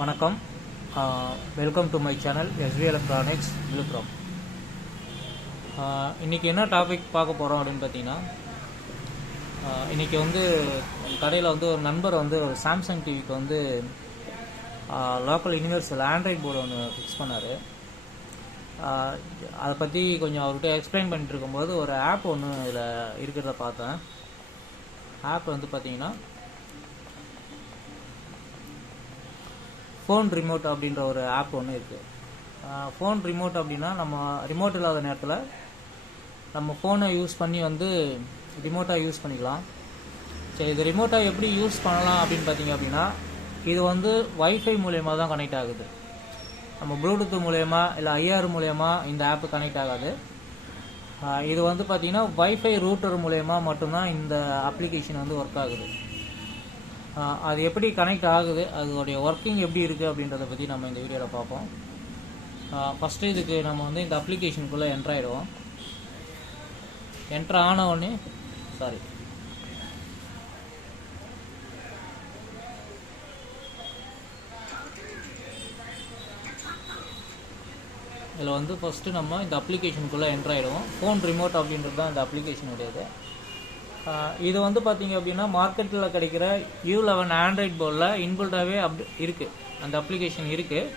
வணக்கம். Welcome to my channel SV electronics Villupuram. இன்றைக்கி என்ன டாபிக் பார்க்க போகிறோம் அப்படின்னு பார்த்தீங்கன்னா, இன்றைக்கி வந்து கடையில் வந்து ஒரு நண்பர் வந்து ஒரு சாம்சங் டிவிக்கு வந்து லோக்கல் யூனிவர்சல் ஆண்ட்ராய்ட் போர்டு ஒன்று ஃபிக்ஸ் பண்ணார். அதை பற்றி கொஞ்சம் அவர்கிட்ட எக்ஸ்பிளைன் பண்ணிட்டு இருக்கும்போது ஒரு ஆப் ஒன்று இதில் இருக்கிறத பார்த்தேன். ஆப் வந்து பார்த்தீங்கன்னா ஃபோன் ரிமோட் அப்படின்ற ஒரு ஆப் ஒன்று இருக்குது. ஃபோன் ரிமோட் அப்படின்னா நம்ம ரிமோட் இல்லாத நேரத்தில் நம்ம ஃபோனை யூஸ் பண்ணி வந்து ரிமோட்டாக யூஸ் பண்ணிக்கலாம். சரி, இது ரிமோட்டாக எப்படி யூஸ் பண்ணலாம் அப்படின்னு பார்த்தீங்க அப்படின்னா, இது வந்து வைஃபை மூலயமா தான் கனெக்ட் ஆகுது. நம்ம ப்ளூடூத் மூலயமா இல்லை IR மூலயமா இந்த ஆப்பு கனெக்ட் ஆகாது. இது வந்து பார்த்தீங்கன்னா வைஃபை ரூட்டர் மூலயமா மட்டும்தான் இந்த அப்ளிகேஷன் வந்து ஒர்க் ஆகுது. அது எப்படி கனெக்ட் ஆகுது, அதோடைய ஒர்க்கிங் எப்படி இருக்குது அப்படின்றத பற்றி நம்ம இந்த வீடியோவில் பார்ப்போம். ஃபஸ்ட்டு இதுக்கு நம்ம வந்து இந்த அப்ளிகேஷனுக்குள்ளே என்ட்ரு ஆகிடுவோம். என்ட்ரு ஆன உடனே இதில் வந்து ஃபஸ்ட்டு நம்ம இந்த அப்ளிகேஷனுக்குள்ளே என்ட்ரு ஆகிடுவோம். ஃபோன் ரிமோட் அப்படின்றது தான் இந்த அப்ளிகேஷனுடையது. இது வந்து பார்த்தீங்க அப்படின்னா மார்க்கெட்டில் கிடைக்கிற U11 ஆண்ட்ராய்ட் போர்டில் இன்பில்டாகவே இருக்குது, அந்த அப்ளிகேஷன் இருக்குது.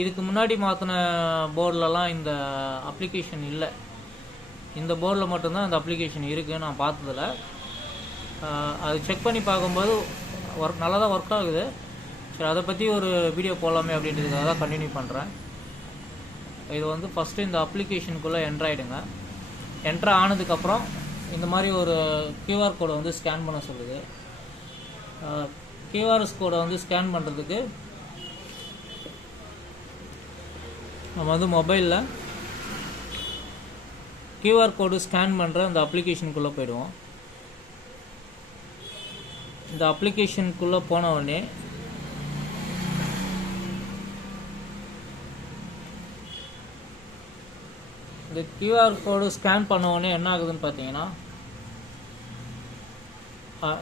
இதுக்கு முன்னாடி மாற்றின போர்டிலலாம் இந்த அப்ளிகேஷன் இல்லை. இந்த போர்டில் மட்டும்தான் அந்த அப்ளிகேஷன் இருக்குது. நான் பார்த்ததில்ல. அது செக் பண்ணி பார்க்கும்போது நல்லா தான் ஒர்க் ஆகுது. சரி, அதை பற்றி ஒரு வீடியோ போடலாமே அப்படின்றதுக்காக தான் கண்டினியூ பண்ணுறேன். இது வந்து ஃபஸ்ட்டு இந்த அப்ளிகேஷனுக்குள்ளே என்ட்ரு ஆகிடுங்க. என்ட்ரு ஆனதுக்கப்புறம் இந்த மாதிரி ஒரு QR கோடை வந்து ஸ்கேன் பண்ண சொல்லுது. QR கோடை வந்து ஸ்கேன் பண்ணுறதுக்கு நம்ம வந்து மொபைலில் QR கோடு ஸ்கேன் பண்ணுற இந்த அப்ளிகேஷனுக்குள்ளே போயிடுவோம். இந்த அப்ளிகேஷனுக்குள்ளே போன உடனே இந்த QR கோடு ஸ்கேன் பண்ண உடனே என்ன ஆகுதுன்னு பார்த்தீங்கன்னா,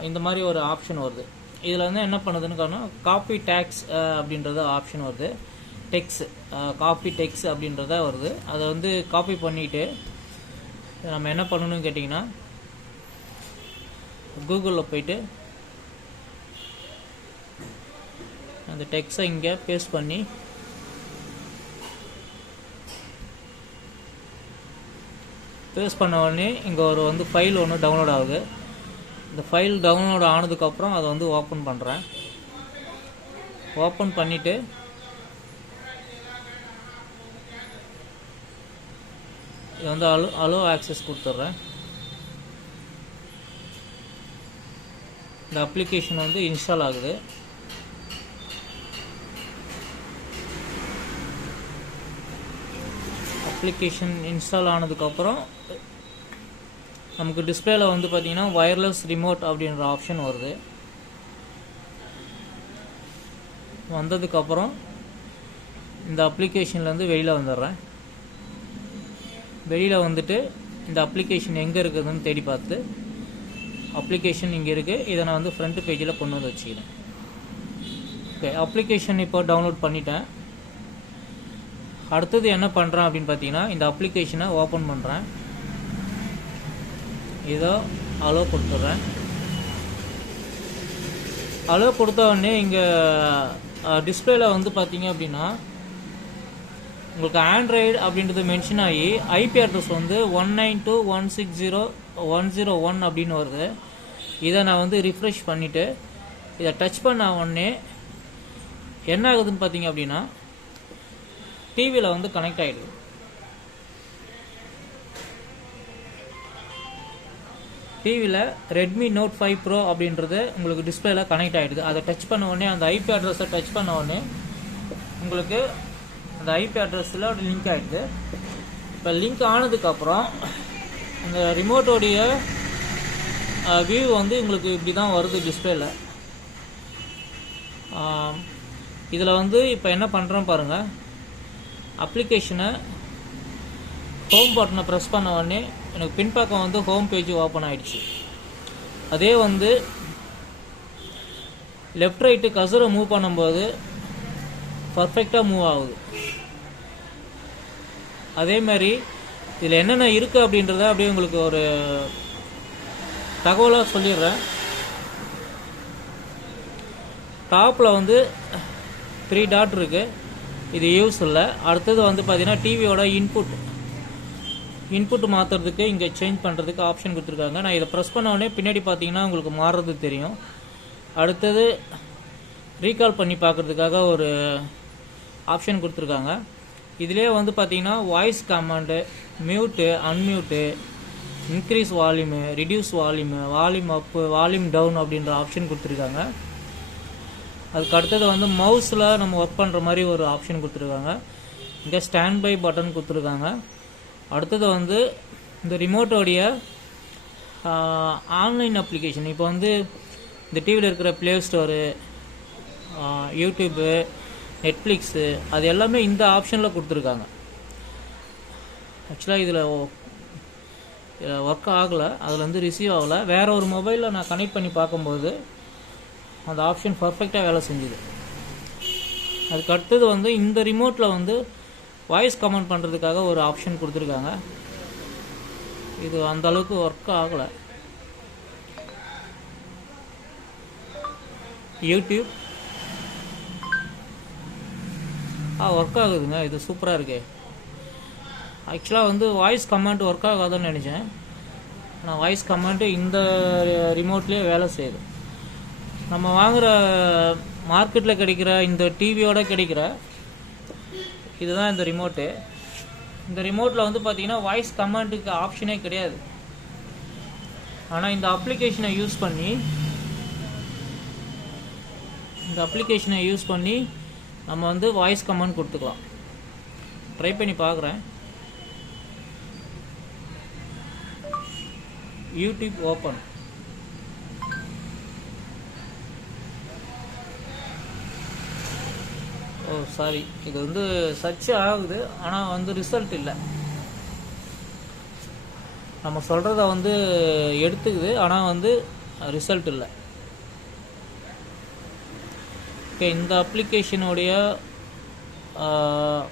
இந்த மாதிரி ஒரு ஆப்ஷன் வருது. இதில் வந்து என்ன பண்ணுதுன்னு காரணம் காப்பி டேக்ஸ் அப்படின்றத ஆப்ஷன் வருது. காப்பி டெக்ஸ் அப்படின்றத வருது. அதை வந்து காப்பி பண்ணிவிட்டு நம்ம என்ன பண்ணணும்னு கேட்டிங்கன்னா, கூகுளில் போயிட்டு அந்த டெக்ஸை இங்கே பேஸ்ட் பண்ணி பண்ண உடனே இங்கே ஒரு வந்து ஃபைல் ஒன்று டவுன்லோட் ஆகுது. இந்த ஃபைல் டவுன்லோட் ஆனதுக்கப்புறம் அதை வந்து ஓப்பன் பண்ணுறேன். ஓப்பன் பண்ணிவிட்டு இது வந்து அலோ ஆக்சஸ் கொடுத்துட்றேன். இந்த அப்ளிகேஷன் வந்து இன்ஸ்டால் ஆகுது. அப்ளிகேஷன் இன்ஸ்டால் ஆனதுக்கப்புறம் நமக்கு டிஸ்பிளேல வந்து பார்த்தீங்கன்னா வயர்லெஸ் ரிமோட் அப்படின்ற ஆப்ஷன் வருது. வந்ததுக்கப்புறம் இந்த அப்ளிகேஷன்லேருந்து வெளியில் வந்துடுறேன். வெளியில் வந்துட்டு இந்த அப்ளிகேஷன் எங்கே இருக்குதுன்னு தேடி பார்த்து அப்ளிகேஷன் இங்கே இருக்குது. இதை நான் வந்து ஃப்ரண்ட் பேஜில் கொண்டு வந்து வச்சுக்கிறேன். ஓகே, அப்ளிகேஷன் இப்போ டவுன்லோட் பண்ணிட்டேன். அடுத்தது என்ன பண்ணுறேன் அப்படின்னு பார்த்தீங்கன்னா, இந்த அப்ளிகேஷனை ஓப்பன் பண்ணுறேன். இதோ அலோ கொடுத்துட்றேன். அலோ கொடுத்த உடனே இங்கே டிஸ்பிளேல வந்து பார்த்தீங்க அப்படின்னா உங்களுக்கு ஆண்ட்ராய்டு அப்படின்றது மென்ஷன் ஆகி IP அட்ரஸ் வந்து 192.160.101 அப்படின்னு வருது. இதை நான் வந்து ரிஃப்ரெஷ் பண்ணிவிட்டு இதை டச் பண்ண உடனே என்ன ஆகுதுன்னு பார்த்தீங்க அப்படின்னா, டிவியில் வந்து கனெக்ட் ஆகிடுது. டிவியில் ரெட்மி நோட் 5 ப்ரோ அப்படின்றது உங்களுக்கு டிஸ்பிளேல கனெக்ட் ஆகிடுது. அதை டச் பண்ண உடனே அந்த IP அட்ரஸை டச் பண்ண உடனே உங்களுக்கு அந்த IP அட்ரஸில் லிங்க் ஆகிடுது. இப்போ லிங்க் ஆனதுக்கப்புறம் அந்த ரிமோட்டோடைய வியூ வந்து உங்களுக்கு இப்படி தான் வருது டிஸ்பிளேல. இதில் வந்து இப்போ என்ன பண்ணுறோம் பாருங்கள். அப்ளிகேஷனை ஹோம் பட்டனை ப்ரெஸ் பண்ண உடனே எனக்கு பின்பக்கம் வந்து ஹோம் பேஜ் ஓப்பன் ஆகிடுச்சு. அதே வந்து லெஃப்ட் ரைட்டு கர்சரை மூவ் பண்ணும்போது பர்ஃபெக்டாக மூவ் ஆகுது. அதே மாதிரி இதில் என்னென்ன இருக்குது அப்படின்றத அப்படியே உங்களுக்கு ஒரு தகவலாக சொல்லிடுறேன். டாப்பில் வந்து 3 டாட் இருக்குது, இது யூஸ் இல்லை. அடுத்தது வந்து பார்த்தீங்கன்னா டிவியோட இன்புட் மாற்றுறதுக்கு இங்கே சேஞ்ச் பண்ணுறதுக்கு ஆப்ஷன் கொடுத்துருக்காங்க. நான் இதை ப்ரெஸ் பண்ண உடனே பின்னாடி பார்த்தீங்கன்னா உங்களுக்கு மாறுறது தெரியும். அடுத்தது ரீகால் பண்ணி பார்க்குறதுக்காக ஒரு ஆப்ஷன் கொடுத்துருக்காங்க. இதிலே வந்து பார்த்தீங்கன்னா voice command, mute, unmute, increase volume, reduce volume, volume up, volume down அப்படின்ற ஆப்ஷன் கொடுத்துருக்காங்க. அதுக்கு அடுத்தது வந்து மவுஸில் நம்ம ஒர்க் பண்ணுற மாதிரி ஒரு ஆப்ஷன் கொடுத்துருக்காங்க. இங்கே ஸ்டாண்ட் பை பட்டன் கொடுத்துருக்காங்க. அடுத்தது வந்து இந்த ரிமோட்டோடைய ஆன்லைன் அப்ளிகேஷன். இப்போ வந்து இந்த டிவியில் இருக்கிற ப்ளே ஸ்டோரு, யூடியூப்பு, நெட்ஃப்ளிக்ஸு, அது எல்லாமே இந்த ஆப்ஷனில் கொடுத்துருக்காங்க. ஆக்சுவலாக இதில் ஒர்க் ஆகலை, அதில் வந்து ரிசீவ் ஆகலை. வேறு ஒரு மொபைலில் நான் கனெக்ட் பண்ணி பார்க்கும்போது அந்த ஆப்ஷன் பர்ஃபெக்டாக வேலை செஞ்சுது. அதுக்கு அடுத்தது வந்து இந்த ரிமோட்டில் வந்து வாய்ஸ் கமெண்ட் பண்ணுறதுக்காக ஒரு ஆப்ஷன் கொடுத்துருக்காங்க. இது அந்த அளவுக்கு ஒர்க் ஆகலை. யூடியூப் ஒர்க் ஆகுதுங்க, இது சூப்பராக இருக்கு. ஆக்சுவலாக வந்து வாய்ஸ் கமெண்ட் ஒர்க் ஆகாதுன்னு நினச்சேன். ஆனால் வாய்ஸ் கமெண்ட்டு இந்த ரிமோட்லேயே வேலை செய்யுது. நம்ம வாங்குகிற மார்க்கெட்டில் கிடைக்கிற இந்த டிவியோட கிடைக்கிற இதுதான் இந்த ரிமோட்டு. இந்த ரிமோட்டில் வந்து பார்த்தீங்கன்னா வாய்ஸ் கமெண்ட்டுக்கு ஆப்ஷனே கிடையாது. ஆனால் இந்த அப்ளிகேஷனை யூஸ் பண்ணி நம்ம வந்து வாய்ஸ் கமெண்ட் கொடுத்துக்கலாம். ட்ரை பண்ணி பார்க்குறேன். YouTube open. சாரி, இது வந்து சர்ச் ஆகுது, ஆனால் வந்து ரிசல்ட் இல்லை. நம்ம சொல்கிறத வந்து எடுத்துக்குது, ஆனால் வந்து ரிசல்ட் இல்லை. ஓகே, இந்த அப்ளிகேஷனுடைய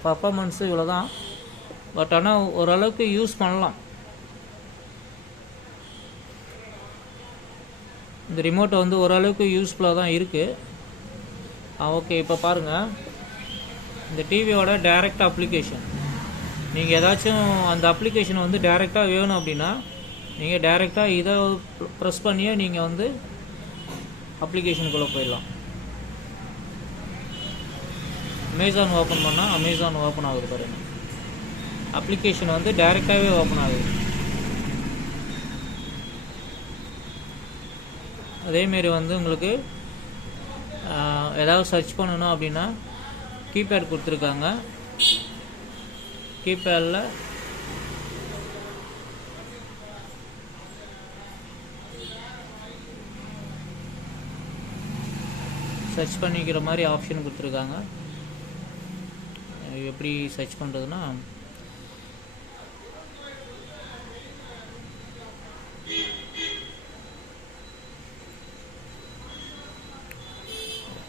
பர்ஃபார்மன்ஸு இவ்வளோ தான். பட் ஆனால் ஓரளவுக்கு யூஸ் பண்ணலாம். இந்த ரிமோட்டை வந்து ஓரளவுக்கு யூஸ்ஃபுல்லாக தான் இருக்குது. ஓகே, இப்போ பாருங்கள், இந்த டிவியோட டைரக்ட் அப்ளிகேஷன். நீங்கள் ஏதாச்சும் அந்த அப்ளிகேஷன் வந்து டைரெக்டாக வேணும் அப்படின்னா நீங்கள் டைரெக்டாக இதை ப்ரெஸ் பண்ணியே நீங்கள் வந்து அப்ளிகேஷனுக்குள்ளே போயிடலாம். அமேசான் ஓப்பன் பண்ணால் அமேசான் ஓப்பன் ஆகுது பாருங்கள். அப்ளிகேஷன் வந்து டைரெக்டாகவே ஓப்பன் ஆகுது. அதேமாரி வந்து உங்களுக்கு ஏதாவது சர்ச் பண்ணணும் அப்படின்னா கீபேட் கொடுத்துருக்காங்க. கீபேடில் சர்ச் பண்ணிக்கிற மாதிரி ஆப்ஷன் கொடுத்துருக்காங்க. எப்படி சர்ச் பண்ணுறதுன்னா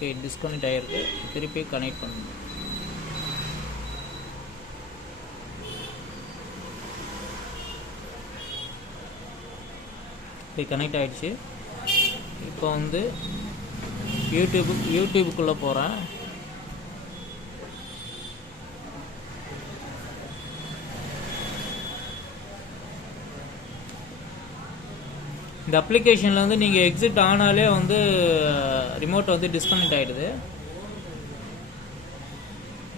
ஓகே, டிஸ்கனெக்ட் ஆகிருக்கு. திருப்பி கனெக்ட் பண்ணணும். இப்போ கனெக்ட் ஆகிடுச்சு. இப்போ வந்து யூடியூபுக்குள்ளே போகிறேன். இந்த அப்ளிகேஷனில் வந்து நீங்கள் எக்ஸிட் ஆனாலே வந்து ரிமோட் வந்து டிஸ்கனெக்ட் ஆகிடுது.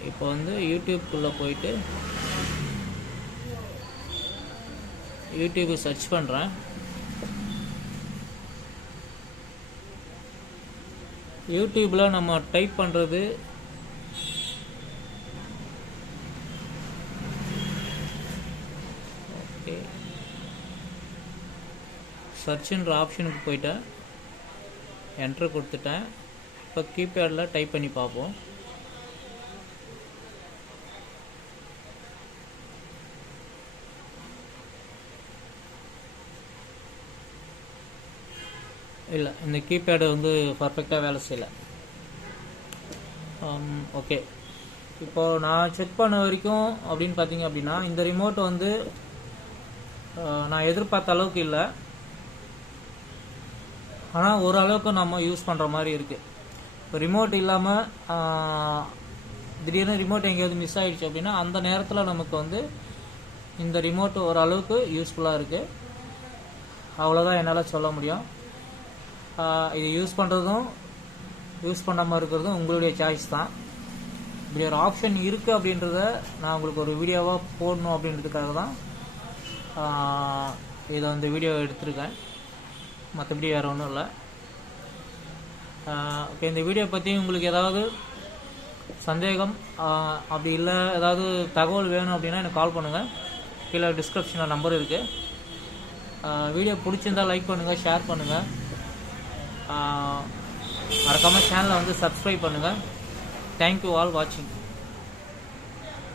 இப்போ வந்து யூடியூப்குள்ளே போயிட்டு யூடியூப் சர்ச் பண்ணுறேன். யூடியூப்பில் நம்ம டைப் பண்ணுறது ஓகே, சர்ச்சுன்ற ஆப்ஷனுக்கு போயிட்டேன், என்ட்ரு கொடுத்துட்டேன். இப்போ கீபேடில் டைப் பண்ணி பார்ப்போம். இல்லை, இந்த கீபேடு வந்து பர்ஃபெக்டாக வேலை செய்யலை. ஓகே, இப்போ நான் செக் பண்ண வரைக்கும் அப்படின்னு பார்த்தீங்க அப்படின்னா இந்த ரிமோட் வந்து நான் எதிர்பார்த்த அளவுக்கு இல்லை, ஆனால் ஓரளவுக்கு நம்ம யூஸ் பண்ணுற மாதிரி இருக்குது. இப்போ ரிமோட் இல்லாமல் திடீர்னு ரிமோட் எங்கேயாவது மிஸ் ஆகிடுச்சு அப்படின்னா அந்த நேரத்தில் நமக்கு வந்து இந்த ரிமோட் ஓரளவுக்கு யூஸ்ஃபுல்லாக இருக்குது. அவ்வளோதான் என்னால் சொல்ல முடியும். இது யூஸ் பண்ணுறதும் யூஸ் பண்ணாமல் இருக்கிறதும் உங்களுடைய சாய்ஸ் தான். இப்படி ஒரு ஆப்ஷன் இருக்குது அப்படின்றத நான் உங்களுக்கு ஒரு வீடியோவாக போடணும் அப்படின்றதுக்காக தான் இதை வந்து வீடியோ எடுத்திருக்கேன். மற்றபடி வேறு ஒன்றும் இல்லை. ஓகே, இந்த வீடியோ பற்றி உங்களுக்கு ஏதாவது சந்தேகம் அப்படி இல்லை ஏதாவது தகவல் வேணும் அப்படின்னா எனக்கு கால் பண்ணுங்கள். கீழே டிஸ்கிரிப்ஷனில் நம்பர் இருக்குது. வீடியோ பிடிச்சிருந்தால் லைக் பண்ணுங்கள், ஷேர் பண்ணுங்கள், மறக்காமல் சேனலை வந்து சப்ஸ்கிரைப் பண்ணுங்கள். தேங்க்யூ ஆல் வாட்சிங்.